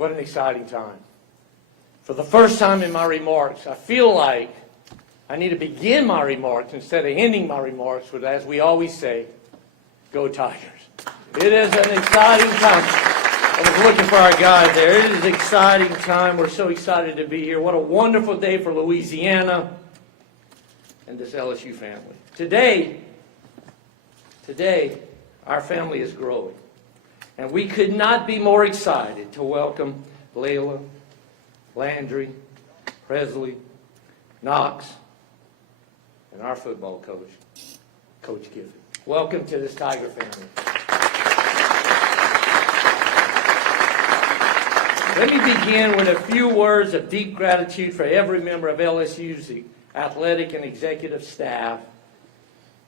What an exciting time. For the first time in my remarks, I feel like I need to begin my remarks instead of ending my remarks with, as we always say, go Tigers. It is an exciting time. I was looking for our guy there. It is an exciting time. We're so excited to be here. What a wonderful day for Louisiana and this LSU family. Today, our family is growing. And we could not be more excited to welcome Layla, Landry, Presley, Knox, and our football coach, Coach Kiffin. Welcome to this Tiger family. Let me begin with a few words of deep gratitude for every member of LSU's athletic and executive staff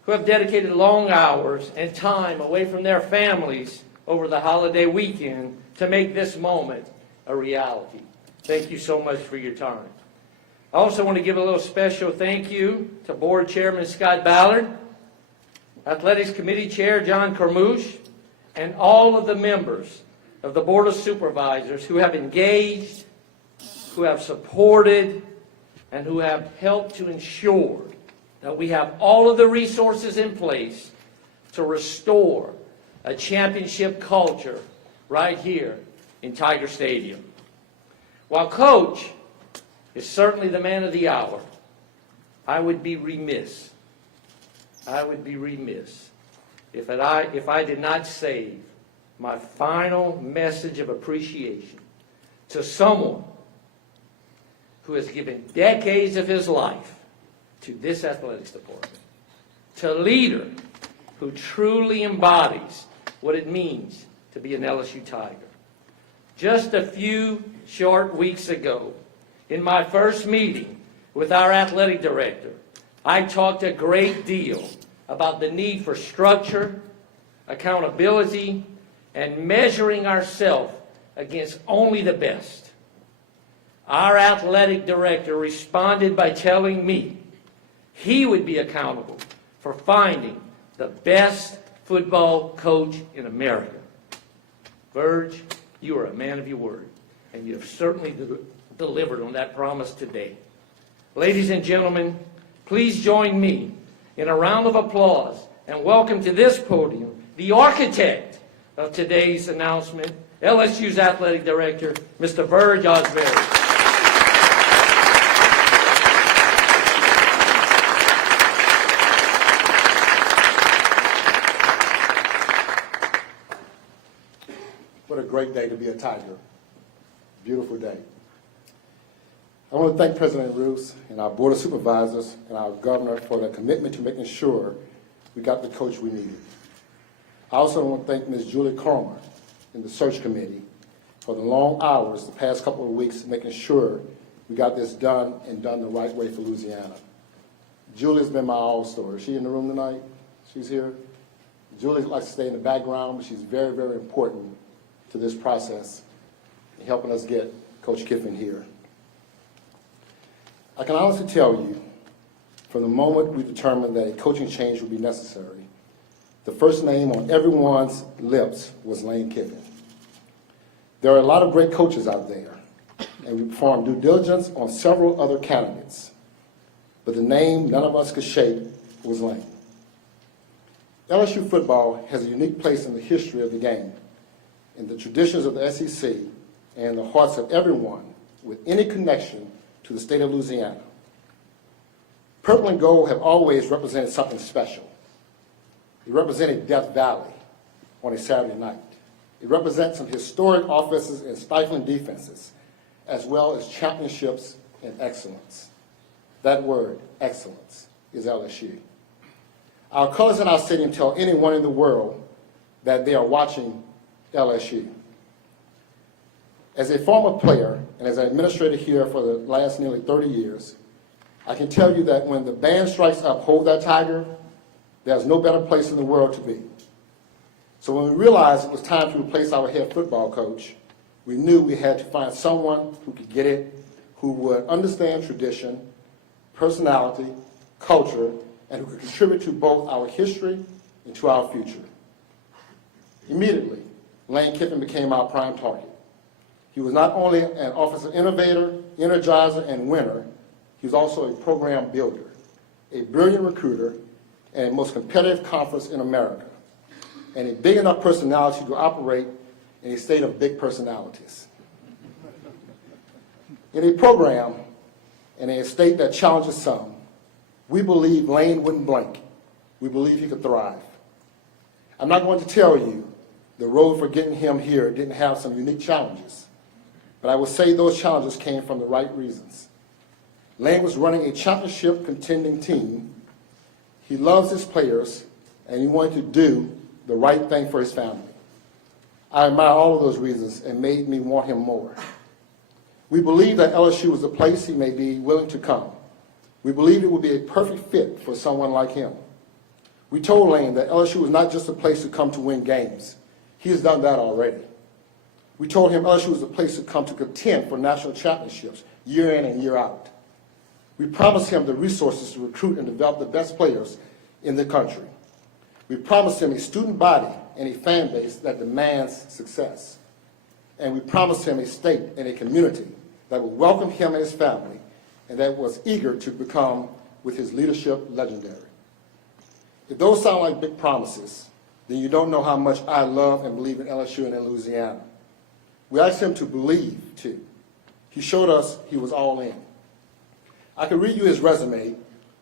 who have dedicated long hours and time away from their families over the holiday weekend to make this moment a reality. Thank you so much for your time. I also want to give a little special thank you to Board Chairman Scott Ballard, Athletics Committee Chair John Carmouche, and all of the members of the Board of Supervisors who have engaged, who have supported, and who have helped to ensure that we have all of the resources in place to restore a championship culture right here in Tiger Stadium. While Coach is certainly the man of the hour, I would be remiss if I did not save my final message of appreciation to someone who has given decades of his life to this athletics department, to a leader who truly embodies what it means to be an LSU Tiger. Just a few short weeks ago, in my first meeting with our athletic director, I talked a great deal about the need for structure, accountability, and measuring ourselves against only the best. Our athletic director responded by telling me he would be accountable for finding the best football coach in America. Verge, you are a man of your word, and you have certainly delivered on that promise today. Ladies and gentlemen, please join me in a round of applause and welcome to this podium the architect of today's announcement, LSU's athletic director, Mr. Verge Osbury. What a great day to be a Tiger. Beautiful day. I want to thank President Roos and our Board of Supervisors and our Governor for their commitment to making sure we got the coach we needed. I also want to thank Ms. Julie Cromer and the search committee for the long hours the past couple of weeks making sure we got this done and done the right way for Louisiana. Julie's been my all-star. Is she in the room tonight? She's here. Julie likes to stay in the background, but she's very, very important to this process in helping us get Coach Kiffin here. I can honestly tell you, from the moment we determined that a coaching change would be necessary, the first name on everyone's lips was Lane Kiffin. There are a lot of great coaches out there, and we performed due diligence on several other candidates, but the name none of us could shake was Lane. LSU football has a unique place in the history of the game, in the traditions of the SEC, and the hearts of everyone with any connection to the state of Louisiana. Purple and gold have always represented something special. It represented Death Valley on a Saturday night. It represents some historic offenses and stifling defenses, as well as championships and excellence. That word, excellence, is LSU. Our colors in our stadium tell anyone in the world that they are watching LSU. As a former player and as an administrator here for the last nearly 30 years, I can tell you that when the band strikes up, "Hold That Tiger," there's no better place in the world to be. So when we realized it was time to replace our head football coach, we knew we had to find someone who could get it, who would understand tradition, personality, culture, and who could contribute to both our history and to our future. Immediately, Lane Kiffin became our prime target. He was not only an offensive innovator, energizer, and winner, he was also a program builder, a brilliant recruiter, and a most competitive conference in America, and a big enough personality to operate in a state of big personalities. In a program and in a state that challenges some, we believe Lane wouldn't blink. We believe he could thrive. I'm not going to tell you the road for getting him here didn't have some unique challenges, but I will say those challenges came from the right reasons. Lane was running a championship contending team. He loves his players, and he wanted to do the right thing for his family. I admire all of those reasons and made me want him more. We believe that LSU was a place he may be willing to come. We believed it would be a perfect fit for someone like him. We told Lane that LSU was not just a place to come to win games. He has done that already. We told him LSU was a place to come to contend for national championships year in and year out. We promised him the resources to recruit and develop the best players in the country. We promised him a student body and a fan base that demands success. And we promised him a state and a community that would welcome him and his family and that was eager to become, with his leadership, legendary. If those sound like big promises, then you don't know how much I love and believe in LSU and in Louisiana. We asked him to believe, too. He showed us he was all in. I could read you his resume,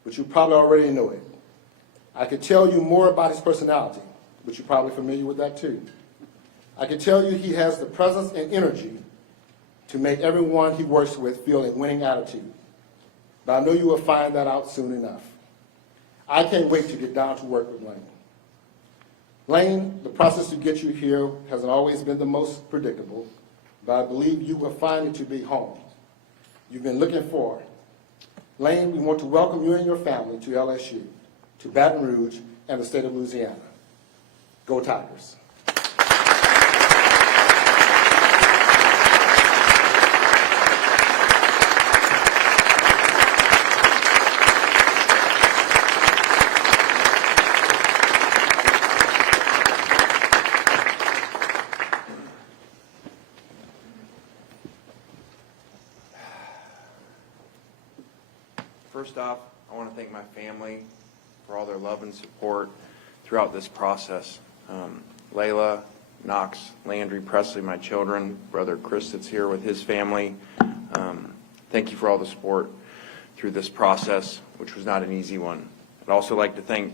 but you probably already know it. I could tell you more about his personality, but you're probably familiar with that, too. I can tell you he has the presence and energy to make everyone he works with feel a winning attitude. But I know you will find that out soon enough. I can't wait to get down to work with Lane. Lane, the process to get you here hasn't always been the most predictable, but I believe you will find it to be home. You've been looking for it. Lane, we want to welcome you and your family to LSU, to Baton Rouge, and the state of Louisiana. Go Tigers. First off, I want to thank my family for all their love and support throughout this process. Layla, Knox, Landry, Presley, my children, brother Chris that's here with his family. Thank you for all the support through this process, which was not an easy one. I'd also like to thank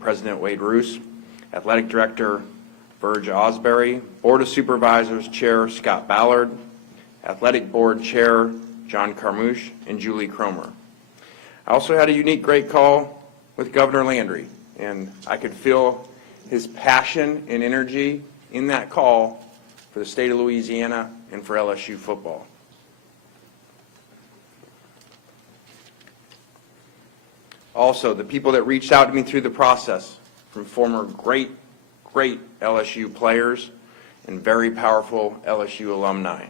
President Wade Roos, Athletic Director Burge Osbury, Board of Supervisors Chair Scott Ballard, Athletic Board Chair John Carmouche, and Julie Cromer. I also had a unique great call with Governor Landry, and I could feel his passion and energy in that call for the state of Louisiana and for LSU football. Also, the people that reached out to me through the process, from former great LSU players and very powerful LSU alumni.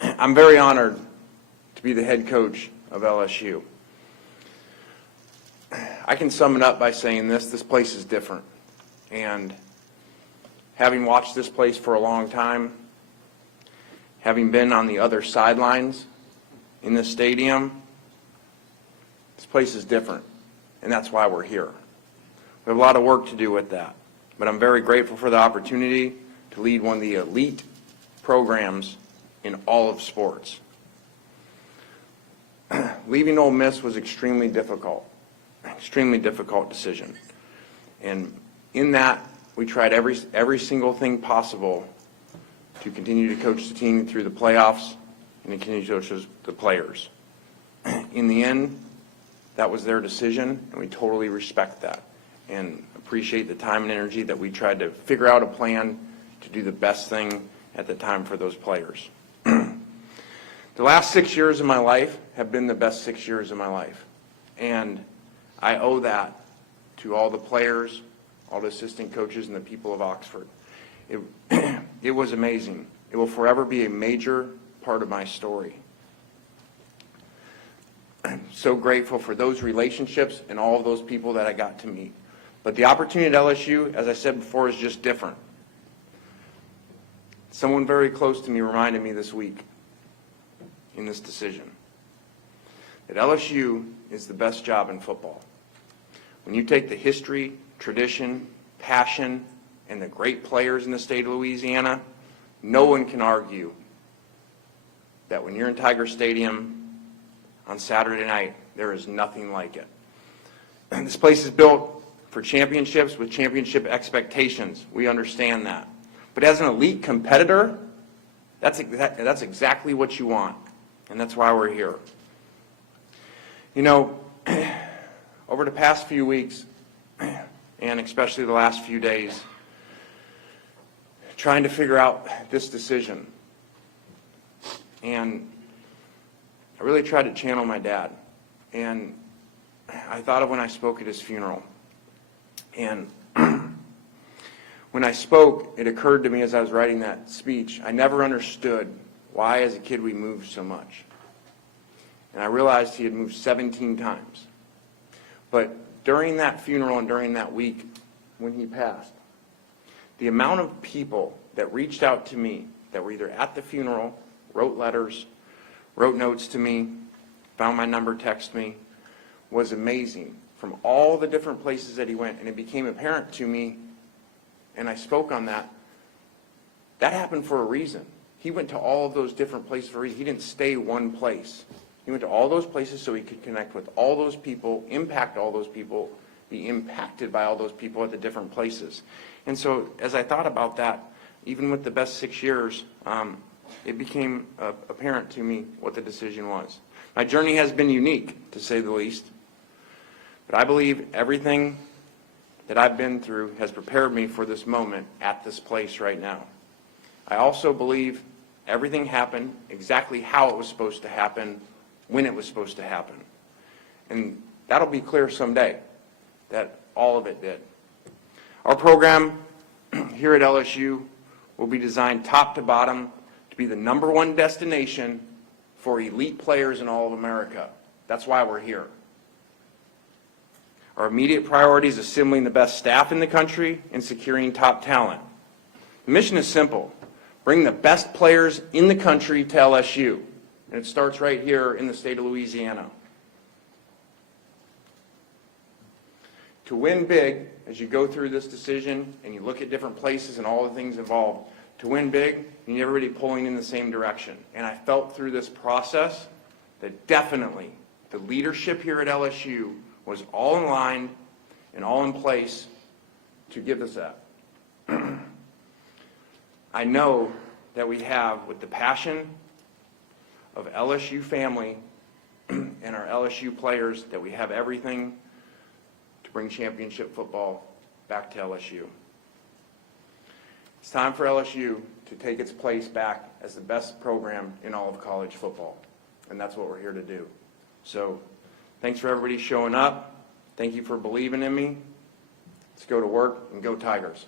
I'm very honored to be the head coach of LSU. I can sum it up by saying this place is different. And having watched this place for a long time, having been on the other sidelines in this stadium, this place is different. And that's why we're here. We have a lot of work to do with that. But I'm very grateful for the opportunity to lead one of the elite programs in all of sports. Leaving Ole Miss was extremely difficult decision. And in that, we tried every single thing possible to continue to coach the team through the playoffs and to continue to coach the players. In the end, that was their decision, and we totally respect that and appreciate the time and energy that we tried to figure out a plan to do the best thing at the time for those players. The last 6 years of my life have been the best 6 years of my life. And I owe that to all the players, all the assistant coaches, and the people of Oxford. It was amazing. It will forever be a major part of my story. I'm so grateful for those relationships and all of those people that I got to meet. But the opportunity at LSU, as I said before, is just different. Someone very close to me reminded me this week in this decision that LSU is the best job in football. When you take the history, tradition, passion, and the great players in the state of Louisiana, no one can argue that when you're in Tiger Stadium on Saturday night, there is nothing like it. And this place is built for championships with championship expectations. We understand that. But as an elite competitor, that's exactly what you want. And that's why we're here. You know, over the past few weeks, and especially the last few days, trying to figure out this decision. And I really tried to channel my dad. And I thought of when I spoke at his funeral. And when I spoke, it occurred to me as I was writing that speech, I never understood why as a kid we moved so much. And I realized he had moved 17 times. But during that funeral and during that week when he passed, the amount of people that reached out to me that were either at the funeral, wrote letters, wrote notes to me, found my number, texted me, was amazing from all the different places that he went. And it became apparent to me, and I spoke on that, that happened for a reason. He went to all of those different places for a reason. He didn't stay one place. He went to all those places so he could connect with all those people, impact all those people, be impacted by all those people at the different places. And so as I thought about that, even with the best 6 years, it became apparent to me what the decision was. My journey has been unique, to say the least, but I believe everything that I've been through has prepared me for this moment at this place right now. I also believe everything happened exactly how it was supposed to happen, when it was supposed to happen. And that'll be clear someday, that all of it did. Our program here at LSU will be designed top to bottom to be the #1 destination for elite players in all of America. That's why we're here. Our immediate priority is assembling the best staff in the country and securing top talent. The mission is simple: bring the best players in the country to LSU. And it starts right here in the state of Louisiana. To win big, as you go through this decision and you look at different places and all the things involved, to win big, you need everybody pulling in the same direction. And I felt through this process that definitely the leadership here at LSU was all in line and all in place to give us that. I know that we have, with the passion of LSU family and our LSU players, that we have everything to bring championship football back to LSU. It's time for LSU to take its place back as the best program in all of college football, and that's what we're here to do. So thanks for everybody showing up. Thank you for believing in me. Let's go to work and go Tigers.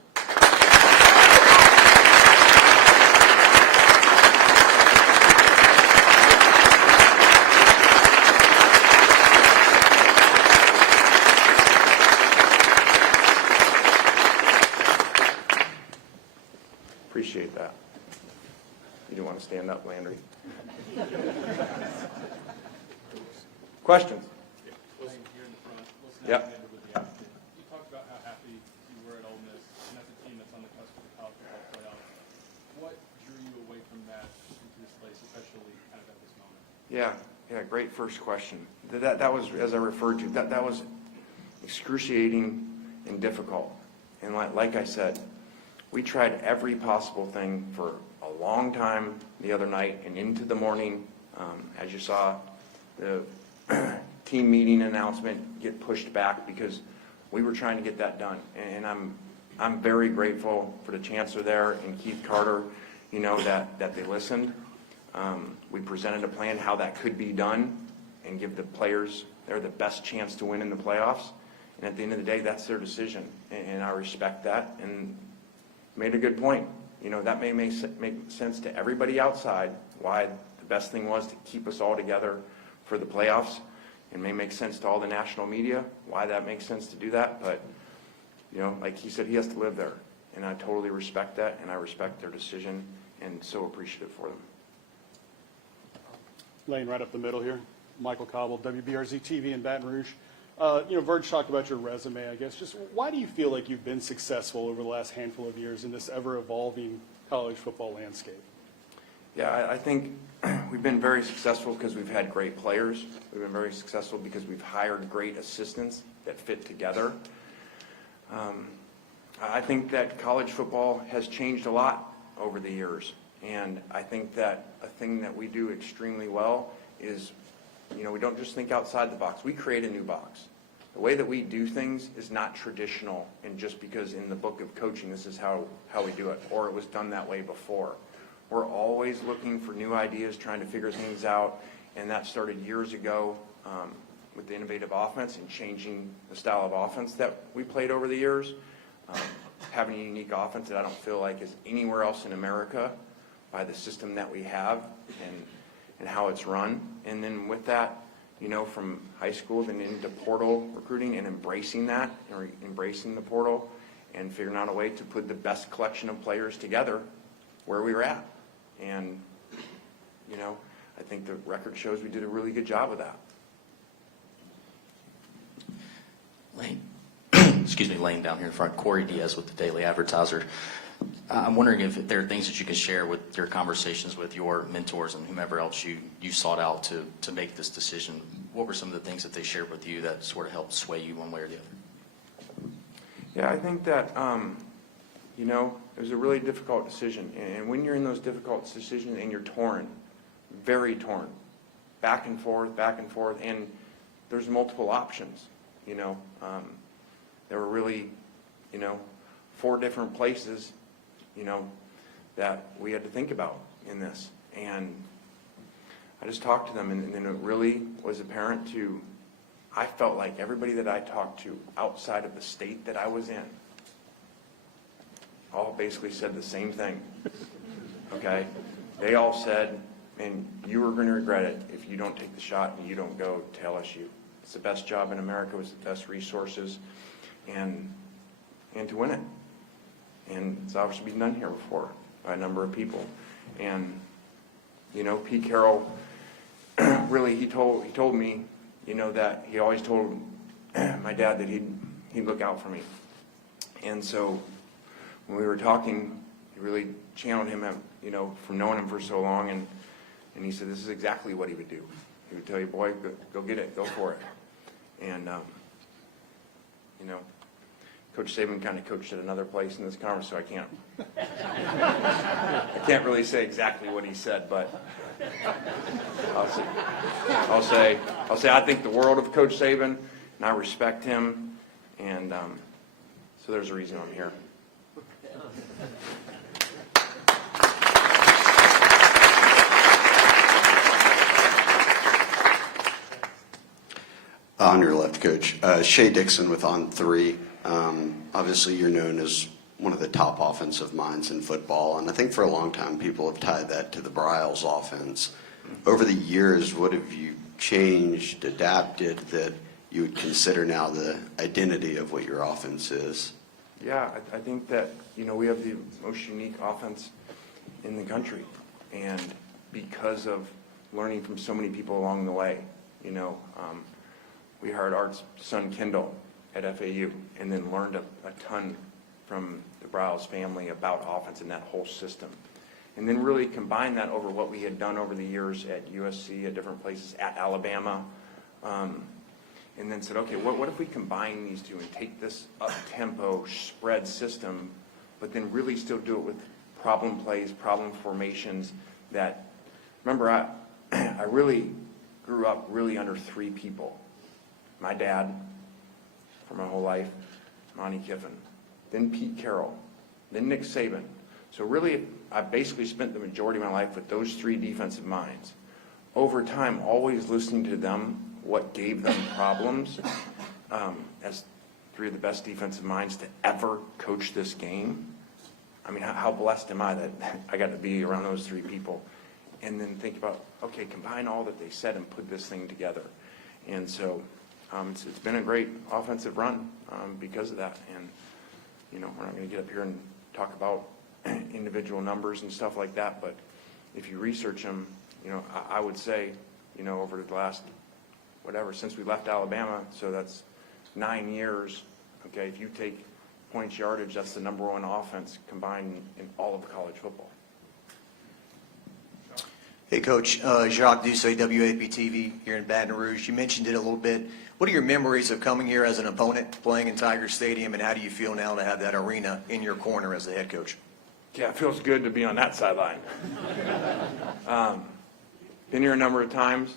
Appreciate that. You didn't want to stand up, Landry. Questions? Lane, here in the front. Listen, Yep. You talked about how happy you were at Ole Miss, and that's a team that's on the cusp of the college football playoff. What drew you away from that into this place, especially kind of at this moment? Yeah, great first question. That was, as I referred to, that was excruciating and difficult. And like I said, we tried every possible thing for a long time the other night and into the morning. As you saw, the team meeting announcement get pushed back because we were trying to get that done. And I'm very grateful for the chancellor there and Keith Carter, you know, that they listened. We presented a plan how that could be done and give the players the best chance to win in the playoffs. And at the end of the day, that's their decision, and I respect that. And made a good point. You know, that may make sense to everybody outside, why the best thing was to keep us all together for the playoffs. It may make sense to all the national media, why that makes sense to do that. But, you know, like he said, he has to live there. And I totally respect that, and I respect their decision. and so appreciative for them. Lane, right up the middle here. Michael Cobble, WBRZ TV in Baton Rouge. Verge talked about your resume, I guess. Just why do you feel like you've been successful over the last handful of years in this ever-evolving college football landscape? Yeah, I think we've been very successful because we've had great players. We've been very successful because we've hired great assistants that fit together. I think that college football has changed a lot over the years, and I think that a thing that we do extremely well is, we don't just think outside the box. We create a new box. The way that we do things is not traditional, and just because in the book of coaching this is how we do it, or it was done that way before. We're always looking for new ideas, trying to figure things out, and that started years ago with the innovative offense and changing the style of offense that we played over the years. Having a unique offense that I don't feel like is anywhere else in America by the system that we have and how it's run. And then with that, from high school then into portal recruiting and embracing that, or embracing the portal and figuring out a way to put the best collection of players together where we were at. And, I think the record shows we did a really good job of that. Lane, excuse me, Lane down here in front, Corey Diaz with the Daily Advertiser. I'm wondering if there are things that you can share with your conversations with your mentors and whomever else you sought out to make this decision. What were some of the things that they shared with you that sort of helped sway you one way or the other? Yeah, I think that, it was a really difficult decision. And when you're in those difficult decisions and you're torn, very torn, back and forth, and there's multiple options, there were really, 4 different places, that we had to think about in this. And I just talked to them, and it really was apparent I felt like everybody that I talked to outside of the state that I was in all basically said the same thing, okay? They all said, and you are going to regret it if you don't take the shot and you don't go to LSU. It's the best job in America with the best resources, and to win it. And it's obviously been done here before by a number of people. And, Pete Carroll, really, he told me, that he always told my dad that he'd look out for me. And so when we were talking, he really channeled him, from knowing him for so long, and he said this is exactly what he would do. He would tell you, boy, go get it, go for it. And, Coach Saban kind of coached at another place in this conference, so I can't really say exactly what he said, but I'll say I think the world of Coach Saban, and I respect him, and so there's a reason I'm here. On your left, Coach. Shea Dixon with On 3. Obviously, you're known as one of the top offensive minds in football, and I think for a long time people have tied that to the Bryles offense. Over the years, what have you changed, adapted, that you would consider now the identity of what your offense is? Yeah, I think that, we have the most unique offense in the country, and because of learning from so many people along the way, we hired Art's son Kendall at FAU, and then learned a ton from the Bryles family about offense and that whole system. And then really combine that over what we had done over the years at USC, at different places, at Alabama, and then said, okay, what if we combine these two and take this up-tempo spread system, but then really still do it with problem plays, problem formations that, remember, I really grew up really under 3 people. My dad, for my whole life, Lane Kiffin, then Pete Carroll, then Nick Saban. So really, I basically spent the majority of my life with those 3 defensive minds. Over time, always listening to them, what gave them problems, as 3 of the best defensive minds to ever coach this game. I mean, how blessed am I that I got to be around those 3 people? And then think about, okay, combine all that they said and put this thing together. And so it's been a great offensive run because of that. And, we're not going to get up here and talk about individual numbers and stuff like that, but if you research them, I would say, over the last, since we left Alabama, so that's 9 years, okay, if you take points yardage, that's the #1 offense combined in all of college football. Hey, Coach. Jacques Doucet, WAP-TV here in Baton Rouge. You mentioned it a little bit. What are your memories of coming here as an opponent, playing in Tiger Stadium, and how do you feel now to have that arena in your corner as the head coach? Yeah, it feels good to be on that sideline. Been here a number of times.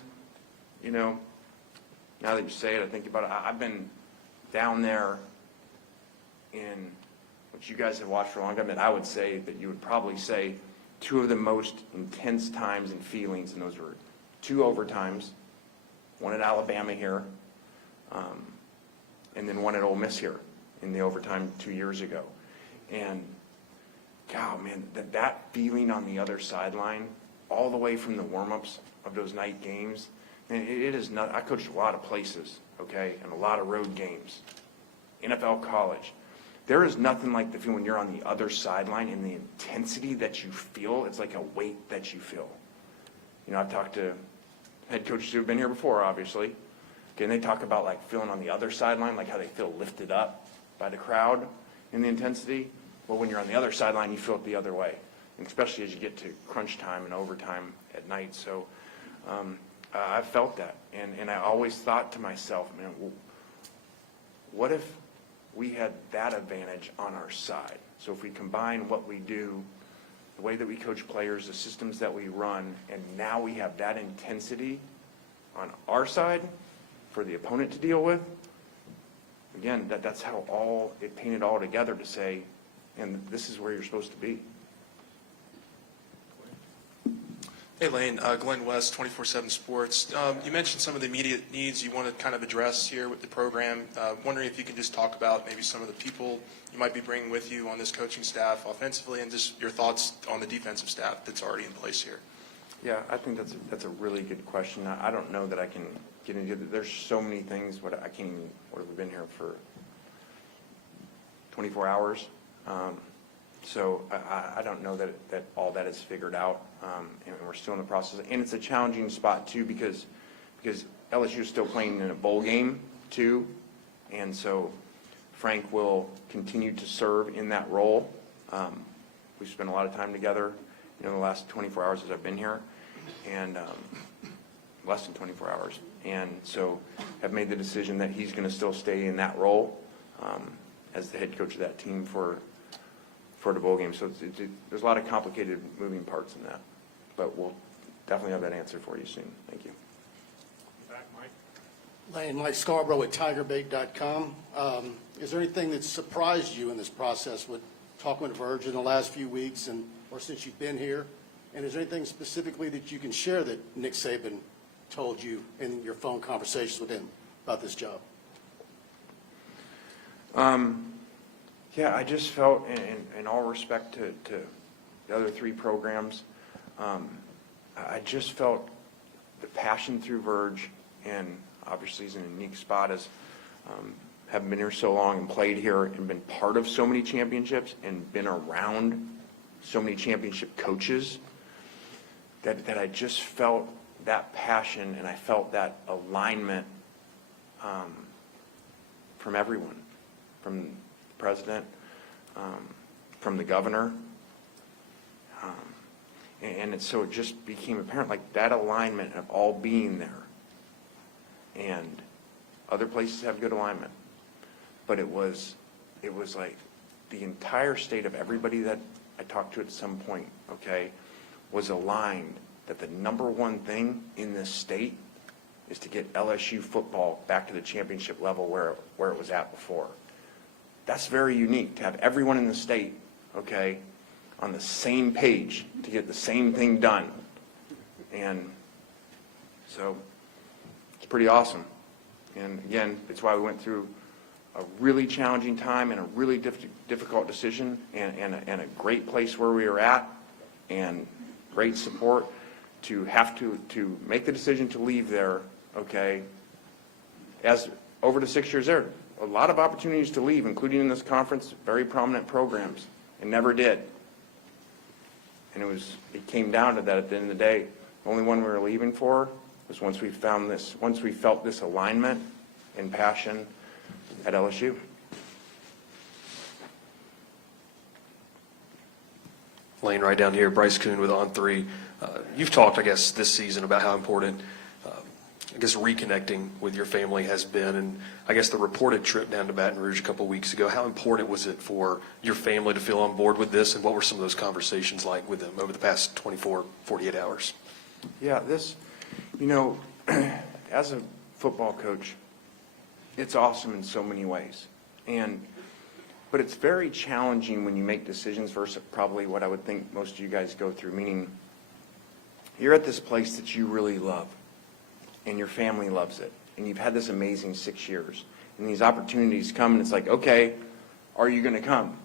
Now that you say it, I think about it. I've been down there in what you guys have watched for a long time, and I would say that you would probably say 2 of the most intense times and feelings, and those were 2 overtimes, one at Alabama here, and then one at Ole Miss here in the overtime 2 years ago. And God, man, that feeling on the other sideline, all the way from the warm-ups of those night games, and it is not. I coached a lot of places, okay, and a lot of road games, NFL, college. There is nothing like the feeling when you're on the other sideline and the intensity that you feel. It's like a weight that you feel. I've talked to head coaches who have been here before, obviously. Okay, and they talk about like feeling on the other sideline, like how they feel lifted up by the crowd and the intensity. Well, when you're on the other sideline, you feel it the other way, and especially as you get to crunch time and overtime at night. So I felt that, and I always thought to myself, man, what if we had that advantage on our side? So if we combine what we do, the way that we coach players, the systems that we run, and now we have that intensity on our side for the opponent to deal with, again, that's how it painted all together to say, and this is where you're supposed to be. Hey, Lane. Glenn West, 24/7 Sports. You mentioned some of the immediate needs you want to kind of address here with the program. Wondering if you can just talk about maybe some of the people you might be bringing with you on this coaching staff offensively, and just your thoughts on the defensive staff that's already in place here. Yeah, I think that's a really good question. I don't know that I can get into it. There's so many things. I can't even. What have we been here for? 24 hours. So I don't know that all that is figured out, and we're still in the process. And it's a challenging spot too because LSU is still playing in a bowl game too, and so Frank will continue to serve in that role. We've spent a lot of time together, the last 24 hours as I've been here, and less than 24 hours, and so have made the decision that he's going to still stay in that role as the head coach of that team for the bowl game. So there's a lot of complicated moving parts in that, but we'll definitely have that answer for you soon. Thank you. Back, Mike. Lane, Mike Scarborough at TigerBait.com. Is there anything that surprised you in this process with talking with Verge in the last few weeks or since you've been here? And is there anything specifically that you can share that Nick Saban told you in your phone conversations with him about this job? Yeah, I just felt, in all respect to the other 3 programs, I just felt the passion through Verge, and obviously he's in a unique spot as having been here so long and played here and been part of so many championships and been around so many championship coaches, that I just felt that passion and I felt that alignment from everyone, from the president, from the governor, and so it just became apparent, like that alignment of all being there. And other places have good alignment, but it was like the entire state of everybody that I talked to at some point, okay, was aligned that the #1 thing in this state is to get LSU football back to the championship level where it was at before. That's very unique to have everyone in the state, okay, on the same page to get the same thing done. And so it's pretty awesome. And again, it's why we went through a really challenging time and a really difficult decision and a great place where we were at and great support to have to make the decision to leave there, okay, as over the 6 years there. A lot of opportunities to leave, including in this conference, very prominent programs, and never did. And it came down to that at the end of the day. The only one we were leaving for was once we felt this alignment and passion at LSU. Lane, right down here, Bryce Kuhn with On 3. You've talked, I guess, this season about how important, I guess, reconnecting with your family has been. And I guess the reported trip down to Baton Rouge a couple weeks ago, how important was it for your family to feel on board with this? And what were some of those conversations like with them over the past 24, 48 hours? Yeah, as a football coach, it's awesome in so many ways. But it's very challenging when you make decisions versus probably what I would think most of you guys go through, meaning you're at this place that you really love, and your family loves it, and you've had this amazing 6 years, and these opportunities come, and it's like, okay, are you going to come?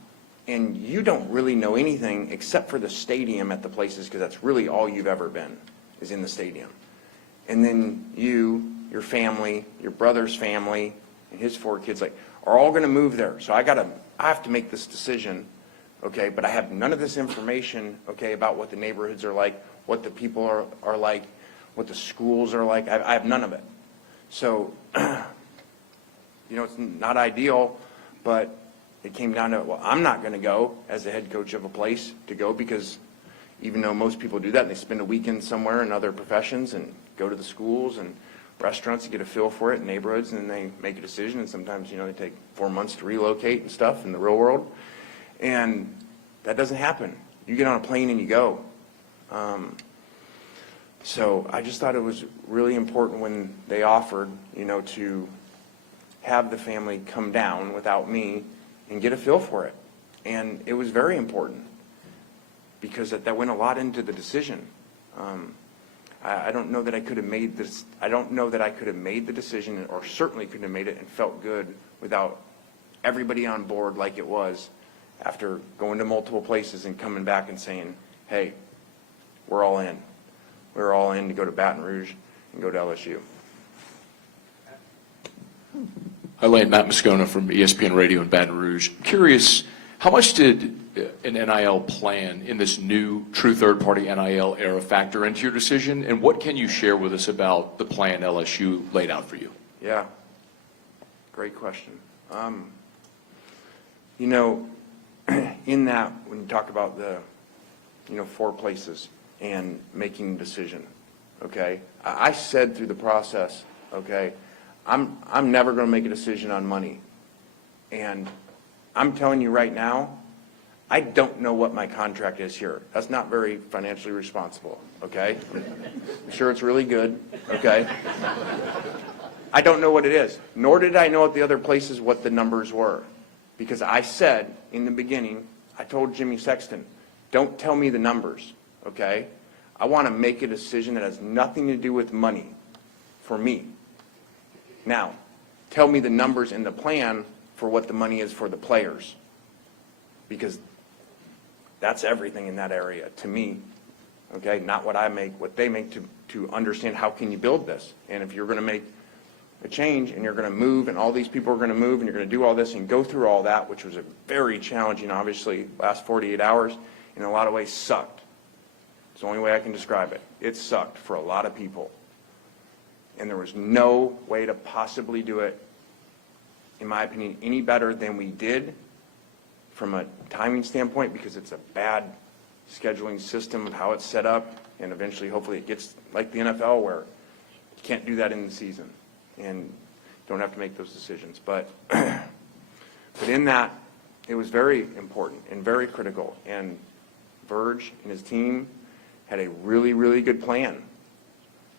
And you don't really know anything except for the stadium at the places, because that's really all you've ever been, is in the stadium. And then your family, your brother's family, and his 4 kids, are all going to move there. So I have to make this decision, okay, but I have none of this information, okay, about what the neighborhoods are like, what the people are like, what the schools are like. I have none of it. So, it's not ideal, but it came down to, well, I'm not going to go as the head coach of a place to go, because even though most people do that, and they spend a weekend somewhere in other professions and go to the schools and restaurants to get a feel for it in neighborhoods, and then they make a decision, and sometimes, they take 4 months to relocate and stuff in the real world. And that doesn't happen. You get on a plane and you go. So I just thought it was really important when they offered, to have the family come down without me and get a feel for it. And it was very important, because that went a lot into the decision. I don't know that I could have made this. I don't know that I could have made the decision, or certainly couldn't have made it and felt good without everybody on board like it was, after going to multiple places and coming back and saying, hey, we're all in. We're all in to go to Baton Rouge and go to LSU. Hi, Lane. Matt Moscona from ESPN Radio in Baton Rouge. I'm curious, how much did an NIL plan in this new true third-party NIL era factor into your decision, and what can you share with us about the plan LSU laid out for you? Yeah, great question. In that, when you talk about the, 4 places and making a decision, okay, I said through the process, okay, I'm never going to make a decision on money. And I'm telling you right now, I don't know what my contract is here. That's not very financially responsible, okay? I'm sure it's really good, okay? I don't know what it is, nor did I know at the other places what the numbers were. Because I said in the beginning, I told Jimmy Sexton, don't tell me the numbers, okay? I want to make a decision that has nothing to do with money for me. Now, tell me the numbers in the plan for what the money is for the players, because that's everything in that area to me, okay? Not what I make, what they make, to understand how can you build this. And if you're going to make a change and you're going to move, and all these people are going to move, and you're going to do all this and go through all that, which was a very challenging, obviously, last 48 hours, in a lot of ways sucked. It's the only way I can describe it. It sucked for a lot of people. And there was no way to possibly do it, in my opinion, any better than we did from a timing standpoint, because it's a bad scheduling system of how it's set up, and eventually, hopefully, it gets like the NFL, where you can't do that in the season and don't have to make those decisions. But in that, it was very important and very critical, and Verge and his team had a really, really good plan,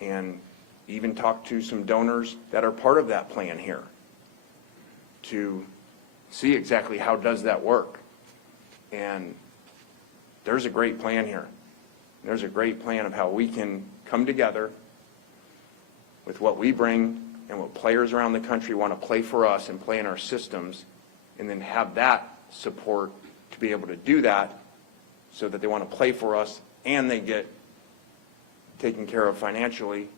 and even talked to some donors that are part of that plan here to see exactly how does that work. And there's a great plan here. There's a great plan of how we can come together with what we bring and what players around the country want to play for us and play in our systems, and then have that support to be able to do that, so that they want to play for us and they get taken care of financially,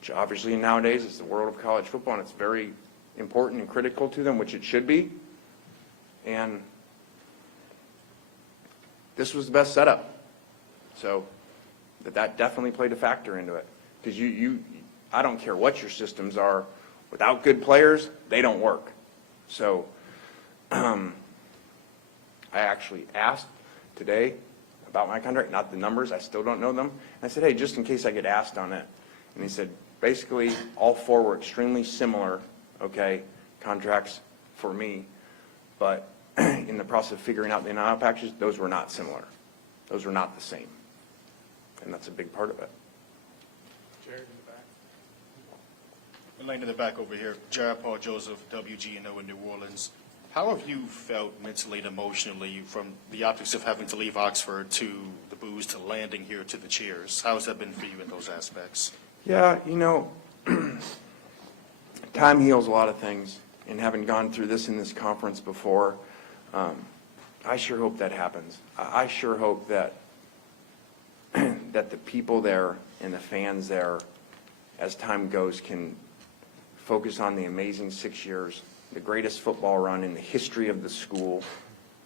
which obviously nowadays is the world of college football, and it's very important and critical to them, which it should be. And this was the best setup. So that definitely played a factor into it. Because I don't care what your systems are, without good players, they don't work. So I actually asked today about my contract, not the numbers, I still don't know them. And I said, hey, just in case I get asked on it. And he said, basically, all four were extremely similar, okay, contracts for me. But in the process of figuring out the NIL packages, those were not similar. Those were not the same. And that's a big part of it. Jared in the back. Lane in the back over here. Jared Paul Joseph, WGNO in New Orleans. How have you felt mentally and emotionally from the optics of having to leave Oxford to the boos to landing here to the cheers? How has that been for you in those aspects? Yeah, time heals a lot of things. And having gone through this in this conference before, I sure hope that happens. I sure hope that that the people there and the fans there, as time goes, can focus on the amazing 6 years, the greatest football run in the history of the school,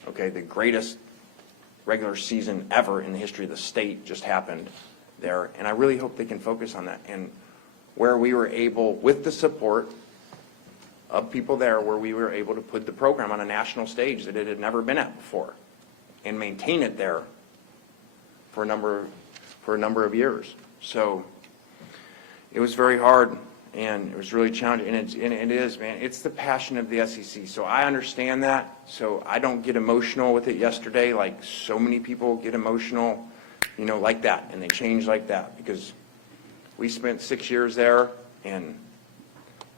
okay, the greatest regular season ever in the history of the state just happened there. And I really hope they can focus on that. And where we were able, with the support of people there, where we were able to put the program on a national stage that it had never been at before and maintain it there for a number of years. So it was very hard, and it was really challenging, and it is, man. It's the passion of the SEC. So I understand that. So I don't get emotional with it yesterday like so many people get emotional, like that, and they change like that, because we spent 6 years there, and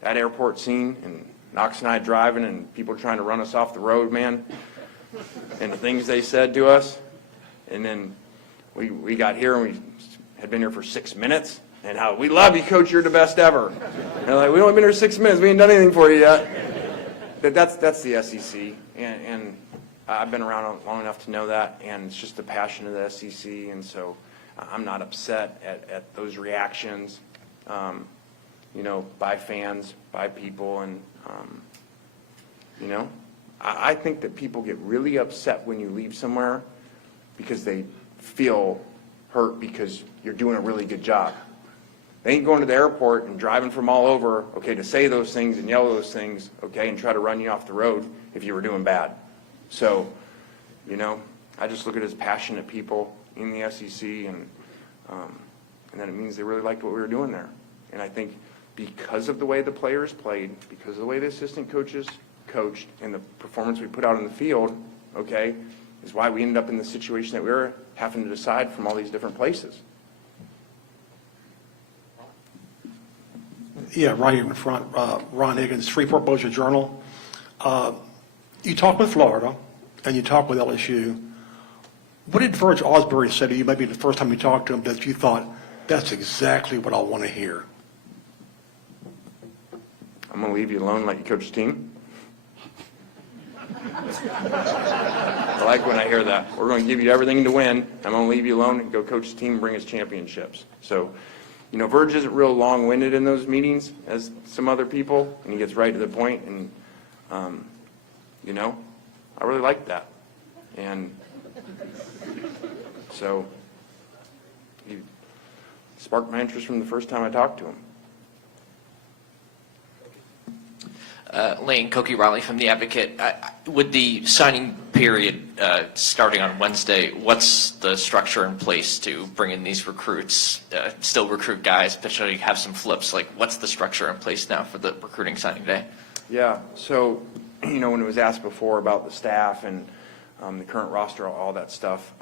that airport scene, and Knox and I driving, and people trying to run us off the road, man, and the things they said to us, and then we got here, and we had been here for 6 minutes, and how, we love you, Coach, you're the best ever. And they're like, we only been here 6 minutes, we ain't done anything for you yet. But that's the SEC, and I've been around long enough to know that, and it's just the passion of the SEC, and so I'm not upset at those reactions, by fans, by people, and, I think that people get really upset when you leave somewhere because they feel hurt because you're doing a really good job. They ain't going to the airport and driving from all over, okay, to say those things and yell those things, okay, and try to run you off the road if you were doing bad. So, I just look at it as passionate people in the SEC, and then it means they really liked what we were doing there. And I think because of the way the players played, because of the way the assistant coaches coached, and the performance we put out in the field, okay, is why we ended up in the situation that we were having to decide from all these different places. Yeah, right here in front, Ron Higgins, Freeport Bossier Journal. You talked with Florida, and you talked with LSU. What did Virg Osbury say to you, maybe the first time you talked to him, that you thought, that's exactly what I want to hear? I'm going to leave you alone, let you coach the team. I like when I hear that. We're going to give you everything to win. I'm going to leave you alone and go coach the team and bring us championships. So, Virg isn't real long-winded in those meetings as some other people, and he gets right to the point, and, I really like that. And so he sparked my interest from the first time I talked to him. Lane, Koki Riley from The Advocate. With the signing period starting on Wednesday, what's the structure in place to bring in these recruits, still recruit guys, potentially have some flips? Like, what's the structure in place now for the recruiting signing day? Yeah, so, when it was asked before about the staff and the current roster, all that stuff,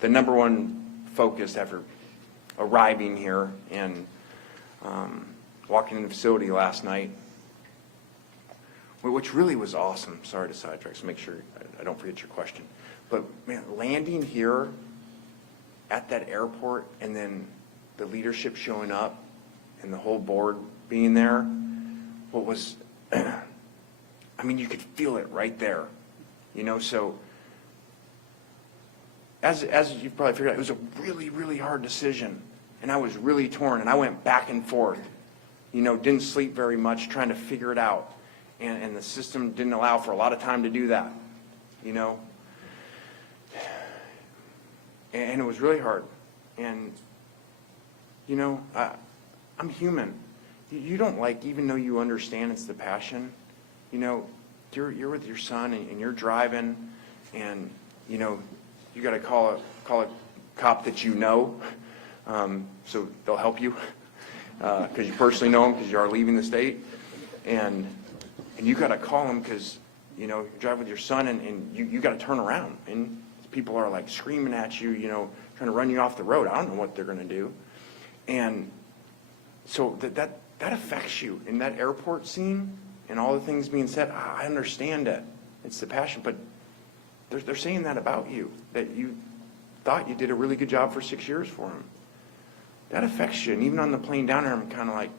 the number one focus after arriving here and walking in the facility last night, which really was awesome. Sorry to sidetrack, so make sure I don't forget your question. But, man, landing here at that airport, and then the leadership showing up and the whole board being there, what was, you could feel it right there. So as you've probably figured out, it was a really, really hard decision. And I was really torn, and I went back and forth. Didn't sleep very much trying to figure it out. And the system didn't allow for a lot of time to do that, And it was really hard. And, you know, I'm human. You don't like, even though you understand it's the passion, you know, you're with your son and you're driving and, you know, you got to call a cop that you know, so they'll help you because you personally know them because you are leaving the state. And you got to call them because, you know, you drive with your son and you got to turn around. And people are like screaming at you, you know, trying to run you off the road. I don't know what they're going to do. And so that affects you in that airport scene and all the things being said. I understand it. It's the passion, but they're saying that about you, that you thought you did a really good job for 6 years for them. That affects you. And even on the plane down there, I'm kind of like,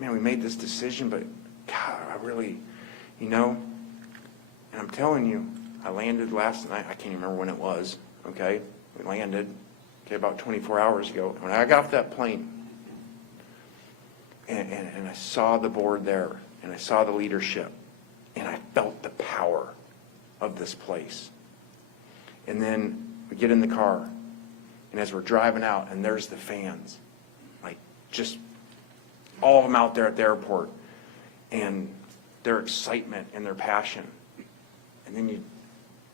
man, we made this decision, but God, I really, you know, and I'm telling you, I landed last night. I can't even remember when it was, okay? We landed, okay, about 24 hours ago. When I got off that plane, and I saw the board there, and I saw the leadership, and I felt the power of this place. And then we get in the car, and as we're driving out, and there's the fans, like just all of them out there at the airport, and their excitement and their passion. And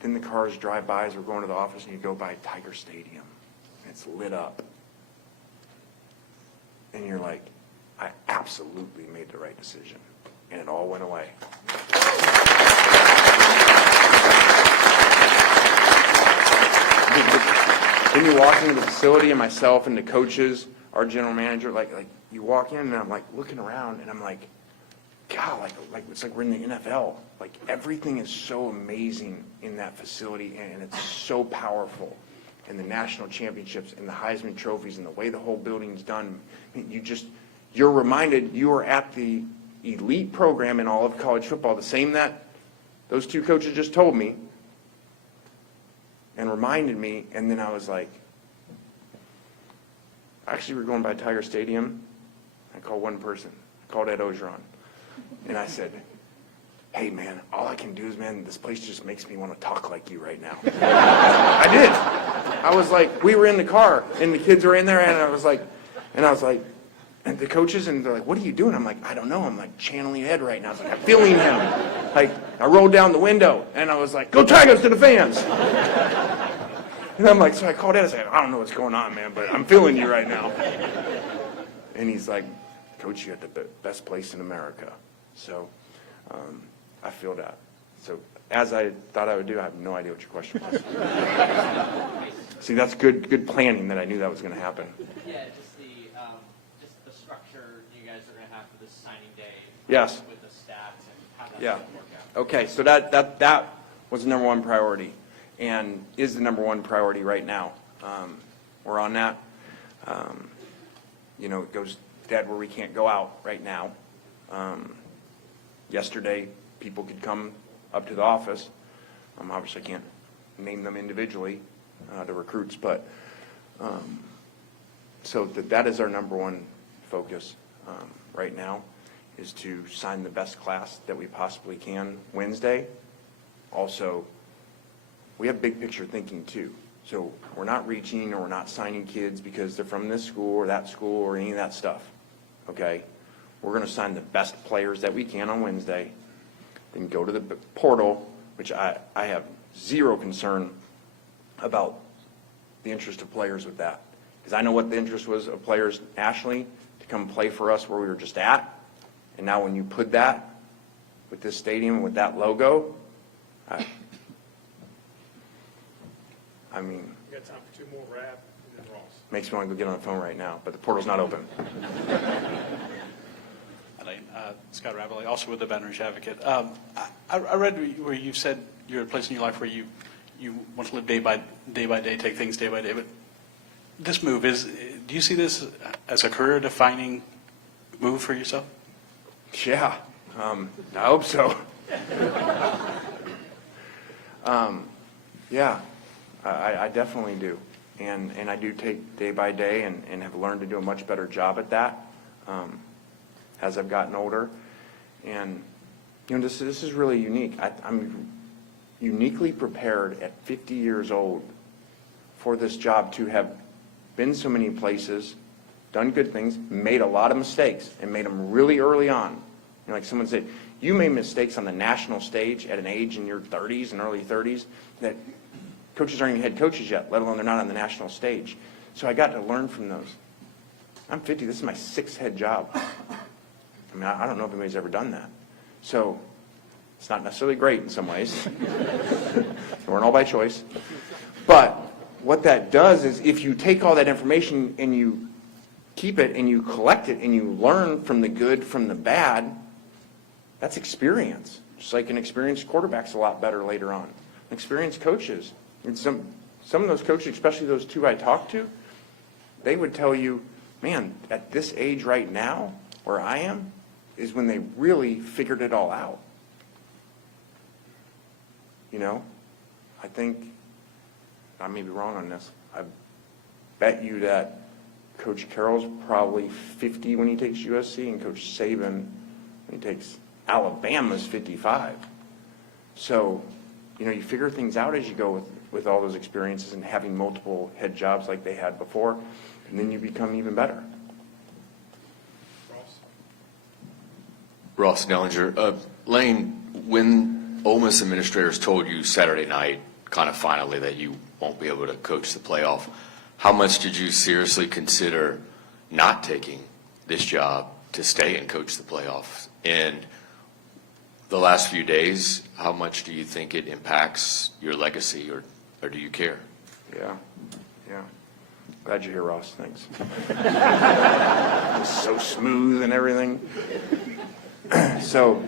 then the cars drive by as we're going to the office, and you go by Tiger Stadium, and it's lit up. And you're like, I absolutely made the right decision. And it all went away. Then you walk into the facility, and myself and the coaches, our general manager, like you walk in, and I'm like looking around, and I'm like, God, like it's like we're in the NFL. Like everything is so amazing in that facility, and it's so powerful. And the national championships, and the Heisman trophies, and the way the whole building's done. I mean, you're reminded you are at the elite program in all of college football, the same that those two coaches just told me, and reminded me. And then I was like, actually, we're going by Tiger Stadium. I called one person. I called Ed Ogeron. And I said, hey, man, all I can do is, man, this place just makes me want to talk like you right now. I did. I was like, we were in the car, and the kids were in there, and I was like, and the coaches, and they're like, what are you doing? I'm like, I don't know. I'm like channeling Ed right now. I was like, I'm feeling him. Like, I rolled down the window, and I was like, go Tigers to the fans. And I'm like, so I called Ed. I said, I don't know what's going on, man, but I'm feeling you right now. And he's like, Coach, you're at the best place in America. So I feel that. So as I thought I would do, I have no idea what your question was. See, that's good planning that I knew that was going to happen. Yeah, just the structure you guys are going to have for this signing day. Yes. With the stats and how that's Yeah. going to work out. Okay, so that was the number one priority and is the number one priority right now. We're on that. You know, it goes dead where we can't go out right now. Yesterday, people could come up to the office. Obviously, I can't name them individually, the recruits, but so that is our number one focus right now, is to sign the best class that we possibly can Wednesday. Also, we have big picture thinking too. So we're not reaching or we're not signing kids because they're from this school or that school or any of that stuff, okay? We're going to sign the best players that we can on Wednesday, then go to the portal, which I have zero concern about the interest of players with that. Because I know what the interest was of players nationally to come play for us where we were just at. And now when you put that with this stadium, with that logo, I mean, We got time for 2 more rap and then Ross. makes me want to go get on the phone right now, but the portal's not open. Scott Ravelli, also with the Baton Rouge Advocate. I read where you said you're at a place in your life where you want to live day by day, take things day by day. But this move do you see this as a career-defining move for yourself? Yeah, I hope so. Yeah, I definitely do. And I do take day by day and have learned to do a much better job at that as I've gotten older. And, you know, this is really unique. I'm uniquely prepared at 50 years old for this job to have been so many places, done good things, made a lot of mistakes, and made them really early on. You know, like someone said, you made mistakes on the national stage at an age in your 30s and early 30s that coaches aren't even head coaches yet, let alone they're not on the national stage. So I got to learn from those. I'm 50. This is my 6th head job. I mean, I don't know if anybody's ever done that. So it's not necessarily great in some ways. They weren't all by choice. But what that does is if you take all that information and you keep it and you collect it and you learn from the good, from the bad, that's experience. Just like an experienced quarterback's a lot better later on. Experienced coaches. And some of those coaches, especially those 2 I talked to, they would tell you, man, at this age right now, where I am, is when they really figured it all out. You know, I think, I may be wrong on this, I bet you that Coach Carroll's probably 50 when he takes USC, and Coach Saban, when he takes Alabama's 55. So, you know, you figure things out as you go with all those experiences and having multiple head jobs like they had before, and then you become even better. Ross Dellinger. Lane, when Ole Miss administrators told you Saturday night, kind of finally, that you won't be able to coach the playoff, how much did you seriously consider not taking this job to stay and coach the playoffs? And the last few days, how much do you think it impacts your legacy, or do you care? Yeah. Glad you're here, Ross. Thanks. It's so smooth and everything. So,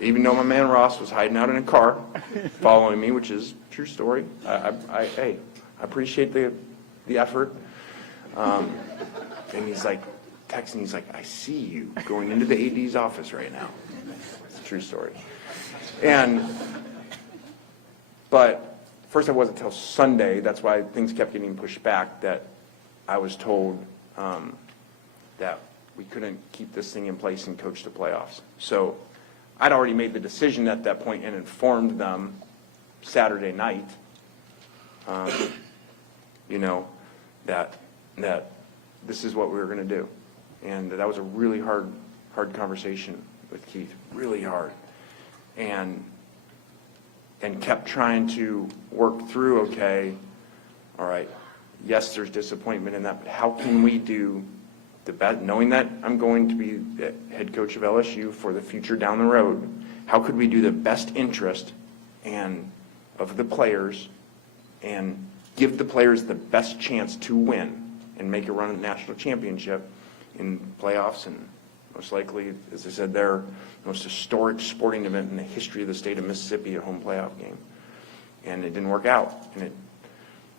even though my man Ross was hiding out in a car, following me, which is a true story, I appreciate the effort. And he's like, texting, he's like, I see you going into the AD's office right now. It's a true story. But first, it wasn't until Sunday, that's why things kept getting pushed back, that I was told that we couldn't keep this thing in place and coach the playoffs. So I'd already made the decision at that point and informed them Saturday night, you know, that this is what we were going to do. And that was a really hard conversation with Keith, really hard. And kept trying to work through, okay, all right, yes, there's disappointment in that, but how can we do the best, knowing that I'm going to be the head coach of LSU for the future down the road, how could we do the best interest and of the players and give the players the best chance to win and make a run at the national championship in playoffs, and most likely, as I said, their most historic sporting event in the history of the state of Mississippi, a home playoff game. And it didn't work out. And it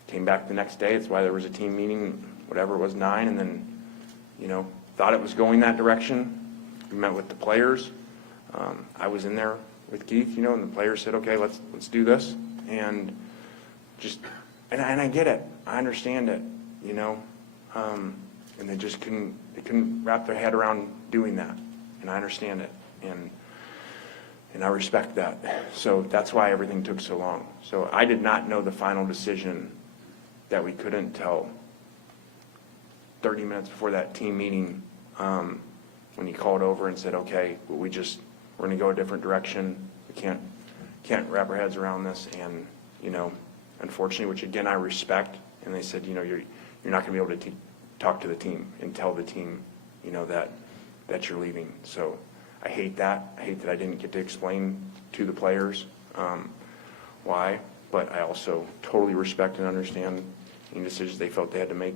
came back the next day. It's why there was a team meeting, whatever it was, 9, and then, you know, thought it was going that direction. We met with the players. I was in there with Keith, you know, and the players said, okay, let's do this. And just, and I get it. I understand it, you know. And they just couldn't wrap their head around doing that. And I understand it. And I respect that. So that's why everything took so long. So I did not know the final decision that we couldn't tell 30 minutes before that team meeting, when he called over and said, okay, we're going to go a different direction. We can't wrap our heads around this. And, you know, unfortunately, which again I respect, and they said, you know, you're not going to be able to talk to the team and tell the team, you know, that you're leaving. So I hate that. I hate that I didn't get to explain to the players why, but I also totally respect and understand any decisions they felt they had to make,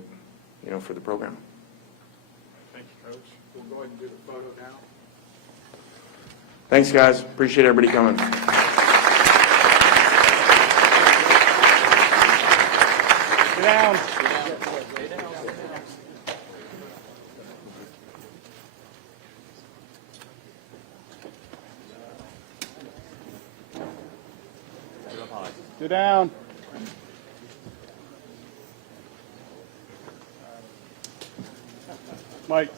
you know, for the program. Thank you, Coach. We'll go ahead and do the photo now. Thanks, guys. Appreciate everybody coming. Sit down. Sit down. Mike.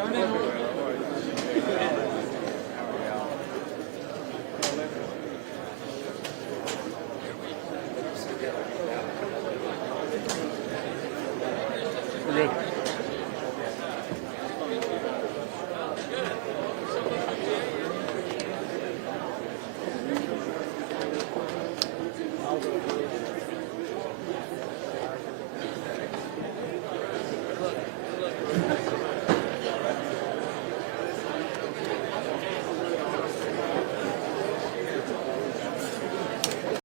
We're good.